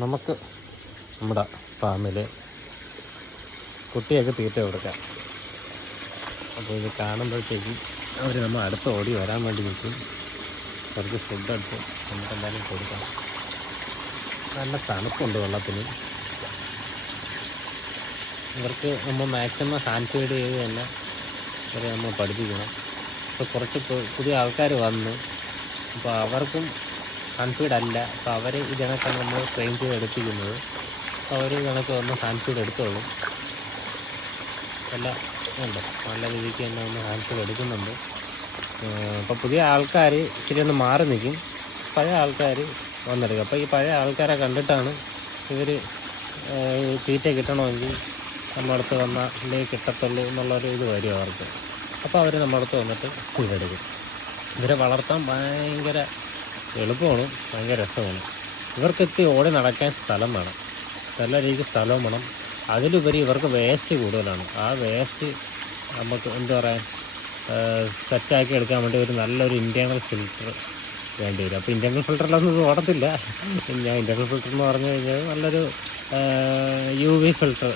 നമുക്ക് നമ്മുടെ ഫാമിൽ കുട്ടിയൊക്കെ തീറ്റ കൊടുക്കാം. അപ്പോൾ ഇത് കാണുമ്പോഴത്തേക്കും അവർ നമ്മൾ അടുത്ത് ഓടി വരാൻ വേണ്ടി നിൽക്കും. അവർക്ക് ഫുഡ് എടുത്ത് നമുക്ക് എന്തായാലും കൊടുക്കാം. നല്ല തണുപ്പുണ്ട് വെള്ളത്തിന്. ഇവർക്ക് നമ്മൾ മാക്സിമം ഹാൻഡ് ഫീഡ് ചെയ്ത് തന്നെ ഇവരെ നമ്മൾ പഠിപ്പിക്കണം. ഇപ്പോൾ കുറച്ച് പുതിയ ആൾക്കാർ വന്ന് അപ്പോൾ അവർക്കും ഹാൻഡ് ഫീഡ് അല്ല അപ്പോൾ അവർ ഇതിനൊക്കെ നമ്മൾ ട്രെയിൻ ചെയ്ത് എടുപ്പിക്കുന്നത്. അപ്പോൾ അവർ ഇതിനൊക്കെ ഒന്ന് ഹാൻഡ് ഫീഡ് എടുത്തോളും. അല്ല ഉണ്ട്. നല്ല രീതിക്ക് തന്നെ ഒന്ന് ഹാൻഡ് ഫീഡ് എടുക്കുന്നുണ്ട് അപ്പോൾ പുതിയ ആൾക്കാർ ഇച്ചിരി ഒന്ന് മാറി നിൽക്കും പഴയ ആൾക്കാർ വന്നെടുക്കും. അപ്പോൾ ഈ പഴയ ആൾക്കാരെ കണ്ടിട്ടാണ് ഇവർ തീറ്റ കിട്ടണമെങ്കിൽ നമ്മുടെ അടുത്ത് ഇല്ലേ കിട്ടത്തുള്ളൂ എന്നുള്ളൊരു ഇത് വരും അവർക്ക്. അപ്പോൾ അവർ നമ്മുടെ അടുത്ത് വന്നിട്ട് എടുക്കും ഇവരെ വളർത്താൻ ഭയങ്കര എളുപ്പമാണ്. ഭയങ്കര രസമാണ്. ഇവർക്കെത്തി ഓടി നടക്കാൻ സ്ഥലം വേണം. നല്ല രീതിക്ക് സ്ഥലവും വേണം. അതിലുപരി ഇവർക്ക് വേസ്റ്റ് കൂടുതലാണ്. ആ വേസ്റ്റ് നമുക്ക് എന്താ പറയുക സെറ്റാക്കി എടുക്കാൻ വേണ്ടി ഒരു നല്ലൊരു ഇന്റേർണൽ ഫിൽറ്റർ വേണ്ടി വരും. അപ്പോൾ ഇന്റേർണൽ ഫിൽറ്ററിലൊന്നും ഓടത്തില്ല. ഞാൻ ഇന്റേർണൽ ഫിൽറ്റർ എന്ന് പറഞ്ഞു കഴിഞ്ഞാൽ നല്ലൊരു യു വി ഫിൽറ്റർ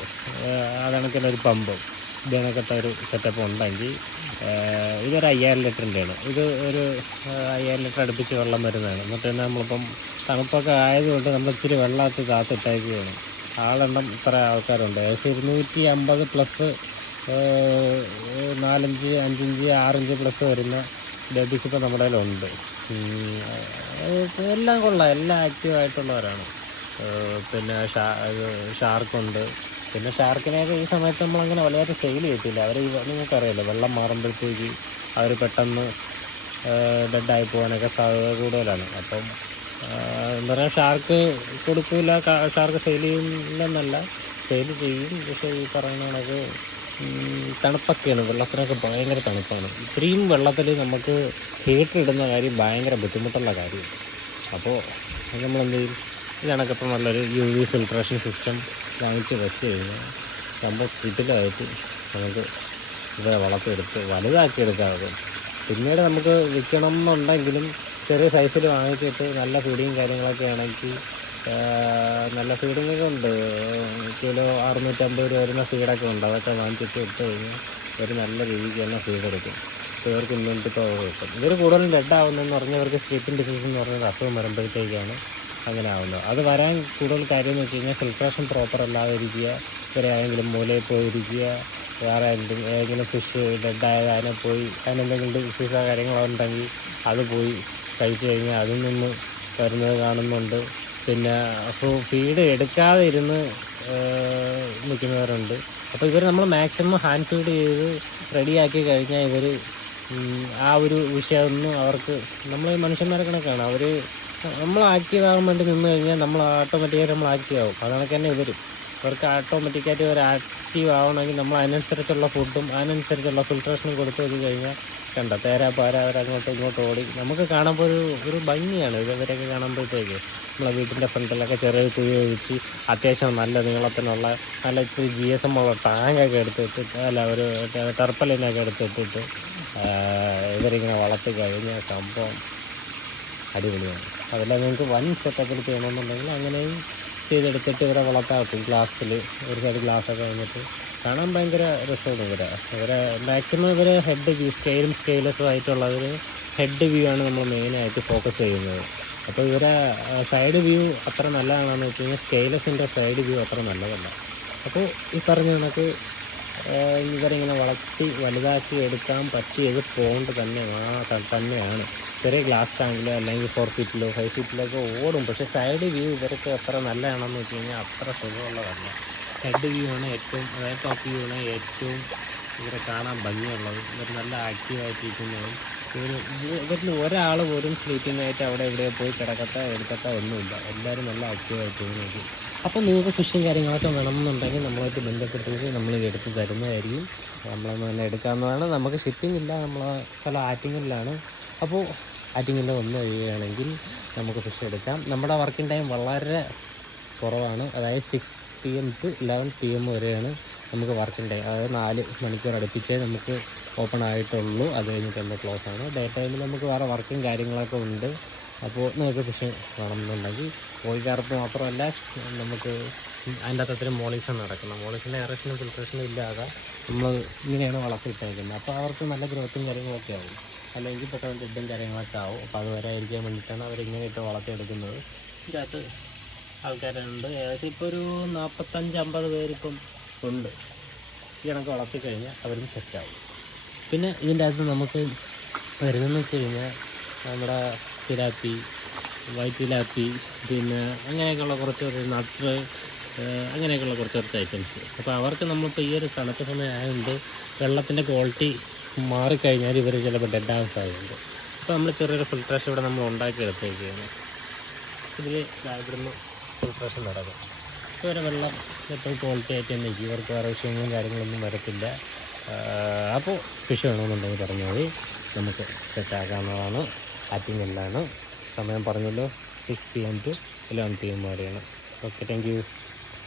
അതണക്കിന് ഒരു പമ്പ് ഇതിനകത്തെ ഒരു സെറ്റപ്പ് ഉണ്ടെങ്കിൽ ഇതൊരു അയ്യായിരം ലിറ്ററിന്റെയാണ് ഇത് ഒരു അയ്യായിരം ലിറ്റർ അടുപ്പിച്ച് വെള്ളം വരുന്നതാണ്. എന്നിട്ട് നമ്മളിപ്പം തണുപ്പൊക്കെ ആയതുകൊണ്ട് നമ്മൾ ഇച്ചിരി വെള്ളത്തിൽ കാത്തിട്ടേക്കുകയാണ് ആളെണ്ണം ഇത്ര ആൾക്കാരുണ്ട്. ഏകദേശം ഇരുന്നൂറ്റി അമ്പത് പ്ലസ് നാലഞ്ച് അഞ്ചിഞ്ച് ആറിഞ്ച് പ്ലസ് വരുന്ന ബേബീസ് ഇപ്പോൾ നമ്മുടെ കയ്യിലുണ്ട്. എല്ലാം കൊള്ളാം. എല്ലാം ആക്റ്റീവ് ആയിട്ടുള്ളവരാണ്. പിന്നെ ഷാർക്കുണ്ട് പിന്നെ ഷാർക്കിനെയൊക്കെ ഈ സമയത്ത് നമ്മളങ്ങനെ വലുതായിട്ട് സെയിൽ ചെയ്യത്തില്ല അവർ നിങ്ങൾക്കറിയാലോ വെള്ളം മാറുമ്പോഴത്തേക്ക് അവർ പെട്ടെന്ന് ഡെഡായി പോകാനൊക്കെ സാധ്യത കൂടുതലാണ്. അപ്പം എന്താ പറയുക ഷാർക്ക് കൊടുക്കില്ല ഷാർക്ക് സെയിൽ ചെയ്യുന്നില്ലെന്നല്ല സെയിൽ ചെയ്യും. പക്ഷേ ഈ പറയുന്ന കണക്ക് തണുപ്പൊക്കെയാണ്. വെള്ളത്തിനൊക്കെ ഭയങ്കര തണുപ്പാണ്. ഇത്രയും വെള്ളത്തിൽ നമുക്ക് ഹീറ്റർ ഇടുന്ന കാര്യം ഭയങ്കര ബുദ്ധിമുട്ടുള്ള കാര്യമാണ്. അപ്പോൾ നമ്മളെന്ത് ചെയ്യും? ഇതിനൊക്കെ ഇപ്പം നല്ലൊരു യു വി ഫിൽട്രേഷൻ സിസ്റ്റം വാങ്ങിച്ച് വെച്ച് കഴിഞ്ഞാൽ സംഭവം കിട്ടിലായിട്ട് നമുക്ക് ഇവിടെ വളർത്തിയെടുത്ത് വലുതാക്കി എടുക്കാതെ പിന്നീട് നമുക്ക് വിൽക്കണം എന്നുണ്ടെങ്കിലും ചെറിയ സൈസിൽ വാങ്ങിച്ചിട്ട് നല്ല ഫീഡിങ് കാര്യങ്ങളൊക്കെ ആണെങ്കിൽ നല്ല ഫീഡിങ്ങൊക്കെ ഉണ്ട്. കിലോ അറുന്നൂറ്റമ്പത് രൂപ വരുന്ന ഫീഡൊക്കെ ഉണ്ട്. അതൊക്കെ വാങ്ങിച്ചിട്ട് ഇട്ട് കഴിഞ്ഞാൽ ഒരു നല്ല രീതിക്ക് തന്നെ ഫീഡ് എടുക്കും. ഇവർക്ക് ഇമ്മ്യൂണിറ്റി പവർ കിട്ടും. ഇവർ കൂടുതലും ഡെഡ് ആവുന്നതെന്ന് പറഞ്ഞാൽ ഇവർക്ക് സ്ലീപ്പിംഗ് ഡിസീസ് എന്ന് പറഞ്ഞൊരു അസുഖം വരുമ്പോഴത്തേക്കാണ് അങ്ങനെ ആവുന്നു അത് വരാൻ കൂടുതൽ കാര്യം എന്ന് വെച്ച് കഴിഞ്ഞാൽ ഫിൽട്രേഷൻ പ്രോപ്പർ അല്ലാതെ ഇരിക്കുക ഇവരെ ആരെങ്കിലും മൂലയിൽ പോയി ഇരിക്കുക വേറെ എന്തെങ്കിലും ഏതെങ്കിലും ഫിഷ് ഡെഡായത് അതിനെ പോയി അതിനെന്തെങ്കിലും ഡിസീസോ കാര്യങ്ങളോ ഉണ്ടെങ്കിൽ അത് പോയി കഴിച്ചു കഴിഞ്ഞാൽ അതിൽ നിന്ന് വരുന്നത് കാണുന്നുണ്ട്. പിന്നെ അപ്പോൾ ഫീഡ് എടുക്കാതെ ഇരുന്ന് നിൽക്കുന്നവരുണ്ട്. അപ്പോൾ ഇവർ നമ്മൾ മാക്സിമം ഹാൻഡ് ഫീഡ് ചെയ്ത് റെഡിയാക്കി കഴിഞ്ഞാൽ ഇവർ ആ ഒരു വിഷയമൊന്നും അവർക്ക് നമ്മൾ മനുഷ്യന്മാരെ കണക്കാണ്. അവർ നമ്മൾ ആക്റ്റീവ് ആകാൻ വേണ്ടി നിന്ന് കഴിഞ്ഞാൽ നമ്മൾ ഓട്ടോമാറ്റിക്കായിട്ട് നമ്മൾ ആക്റ്റീവ് ആവും. അതൊക്കെ തന്നെ ഇവരും. അവർക്ക് ഓട്ടോമാറ്റിക്കായിട്ട് ഇവർ ആക്റ്റീവ് ആവണമെങ്കിൽ നമ്മൾ അതിനനുസരിച്ചുള്ള ഫുഡും അതിനനുസരിച്ചുള്ള ഫിൽട്രേഷനും കൊടുത്തു വെച്ച് കഴിഞ്ഞാൽ കണ്ട തേരാ പാര അവരങ്ങോട്ടും ഇങ്ങോട്ടും ഓടി. നമുക്ക് കാണുമ്പോൾ ഒരു ഒരു ഭംഗിയാണ്. ഇവരൊക്കെ കാണുമ്പോഴത്തേക്ക് നമ്മളെ വീട്ടിന്റെ ഫ്രണ്ടിലൊക്കെ ചെറിയ കുഴി ഒഴിച്ച് അത്യാവശ്യം നല്ല നീളത്തിനുള്ള നല്ല ഇത്തിരി ജി എസ് എം ഉള്ള ടാങ്കൊക്കെ എടുത്തിട്ട് അല്ല ഒരു ടെർപ്പലിനൊക്കെ എടുത്തിട്ടിട്ട് ഇവരിങ്ങനെ വളർത്തി കഴിഞ്ഞ സംഭവം. അടിപൊളിയാണ്. അതെല്ലാം നിങ്ങൾക്ക് വൻ സെറ്റപ്പിൽ ചെയ്യണമെന്നുണ്ടെങ്കിൽ അങ്ങനെയും ചെയ്തെടുത്തിട്ട് ഇവരെ വളർത്താക്കും. ഗ്ലാസ്സിൽ ഒരു സൈഡ് ഗ്ലാസ്സൊക്കെ കഴിഞ്ഞിട്ട്. കാണാൻ ഭയങ്കര രസമാണ് ഇവരെ. ഇവരെ മാക്സിമം ഇവർ ഹെഡ് വ്യൂ സ്കെയിലും സ്കെയിലസും ആയിട്ടുള്ളവർ ഹെഡ് വ്യൂ ആണ് നമ്മൾ മെയിനായിട്ട് ഫോക്കസ് ചെയ്യുന്നത്. അപ്പോൾ ഇവരെ സൈഡ് വ്യൂ അത്ര നല്ലതാണെന്ന് വെച്ച് കഴിഞ്ഞാൽ സ്കെയിലസിന്റെ സൈഡ് വ്യൂ അത്ര നല്ലതല്ല. അപ്പോൾ ഈ പറഞ്ഞ കണക്ക് ഇവരിങ്ങനെ വളർത്തി വലുതാക്കി എടുക്കാൻ പറ്റിയത് പോണ്ട് തന്നെ ആ തന്നെയാണ്. ചെറിയ ഗ്ലാസ് ടാങ്കിലോ അല്ലെങ്കിൽ ഫോർ ഫീറ്റിലോ ഫൈവ് ഫീറ്റിലൊക്കെ ഓടും. പക്ഷേ സൈഡ് വ്യൂ ഇവർക്ക് എത്ര നല്ലതാണെന്ന് വെച്ച് കഴിഞ്ഞാൽ അത്ര സുഖമുള്ളതല്ല. ഹെഡ് വ്യൂ ആണ് ഏറ്റവും അതായത് ടോപ്പ് വ്യൂ ആണ് ഏറ്റവും ഇവരെ കാണാൻ ഭംഗിയുള്ളത്. ഇവർ നല്ല ആക്റ്റീവായിട്ടിരിക്കുന്നതും ഇവരിൽ ഒരാൾ പോലും സ്ലീപ്പിംഗായിട്ട് അവിടെ എവിടെ പോയി കിടക്കത്ത എടുക്കത്ത ഒന്നുമില്ല. എല്ലാവരും നല്ല ആക്റ്റീവായിട്ട് നോക്കി അപ്പോൾ നിങ്ങൾക്ക് ഫിഷും കാര്യങ്ങളൊക്കെ വേണമെന്നുണ്ടെങ്കിൽ നമ്മളായിട്ട് ബന്ധപ്പെട്ടെങ്കിൽ നമ്മൾ എടുത്ത് തരുന്നതായിരിക്കും. നമ്മളൊന്ന് തന്നെ എടുക്കാവുന്നതാണ്. നമുക്ക് ഷിപ്പിംഗ് ഇല്ല നമ്മൾ പല ആറ്റിങ്ങലിലാണ് അപ്പോൾ ആറ്റിങ്ങിൽ വന്നു കഴിയുകയാണെങ്കിൽ നമുക്ക് ഫിഷ് എടുക്കാം. നമ്മുടെ വർക്കിംഗ് ടൈം വളരെ കുറവാണ്. അതായത് six P M to eleven P M വരെയാണ് നമുക്ക് വർക്കിംഗ് ടൈം അതായത് നാല് മണിക്കൂർ അടുപ്പിച്ചേ നമുക്ക് ഓപ്പൺ ആയിട്ടുള്ളൂ. അത് കഴിഞ്ഞിട്ട് എന്റെ ക്ലോസ് ആണ്. ഡേ ടൈമിൽ നമുക്ക് വേറെ വർക്കും കാര്യങ്ങളൊക്കെ ഉണ്ട്. അപ്പോൾ നിങ്ങൾക്ക് ഫിഷ് വേണമെന്നുണ്ടെങ്കിൽ കോഴിക്കാർക്ക് മാത്രമല്ല നമുക്ക് അതിന്റെ അകത്തിന് മോളിഷൻ നടക്കണം. മോളിഷന്റെ എറക്ഷനും ഫിൽട്രേഷനും ഇല്ലാതെ നമ്മൾ ഇങ്ങനെയാണ് വളർത്തിയിട്ടേക്കുന്നത്. അപ്പോൾ അവർക്ക് നല്ല ഗ്രോത്തും കാര്യങ്ങളൊക്കെ ആവും. അല്ലെങ്കിൽ പെട്ടെന്ന് ഫുഡും കാര്യങ്ങളൊക്കെ ആവും. അപ്പോൾ അത് വരാതിരിക്കാൻ വേണ്ടിയിട്ടാണ് അവരിങ്ങനെ ഇട്ട് വളർത്തിയെടുക്കുന്നത് ഇതിനകത്ത് ആൾക്കാരുണ്ട്. ഏകദേശം ഇപ്പോൾ ഒരു നാൽപ്പത്തഞ്ച് അമ്പത് പേരിപ്പം ഉണ്ട്. ഈ കണക്ക് വളർത്തി കഴിഞ്ഞാൽ അവരും സെറ്റാവും പിന്നെ ഇതിന്റെ അകത്ത് നമുക്ക് വരുന്നതെന്ന് വെച്ച് കഴിഞ്ഞാൽ നമ്മുടെ തിലാപ്പി വൈറ്റ് തിലാപ്പി പിന്നെ അങ്ങനെയൊക്കെയുള്ള കുറച്ച് നട്ട് അങ്ങനെയൊക്കെയുള്ള കുറച്ച് കുറച്ച് ഐറ്റംസ് അപ്പോൾ അവർക്ക് നമ്മളിപ്പോൾ ഈ ഒരു തണുപ്പ് സമയമായതുകൊണ്ട് വെള്ളത്തിന്റെ ക്വാളിറ്റി മാറിക്കഴിഞ്ഞാൽ ഇവർ ചിലപ്പോൾ ഡെഡ് ആവാൻ സാധ്യതയുണ്ട് അപ്പോൾ നമ്മൾ ചെറിയൊരു ഫിൽട്രേഷൻ ഇവിടെ നമ്മൾ ഉണ്ടാക്കി എടുത്തേക്കാണ് ഇതിൽ ഇവിടുന്ന് ഫിൽട്രേഷൻ നടക്കും. ഇവരെ വെള്ളം ഏറ്റവും ക്വാളിറ്റി ആയിട്ട് തന്നെ. ഇവർക്ക് വേറെ വിഷയങ്ങളും കാര്യങ്ങളൊന്നും വരത്തില്ല. അപ്പോൾ ഫിഷ് വേണമെന്നുണ്ടെങ്കിൽ പറഞ്ഞാൽ മതി. നമുക്ക് സെറ്റാക്കാവുന്നതാണ് ആറ്റിങ് എല്ലാമാണ് സമയം പറഞ്ഞല്ലോ. Six P M to eleven P M വരെയാണ് ഓക്കെ താങ്ക് യു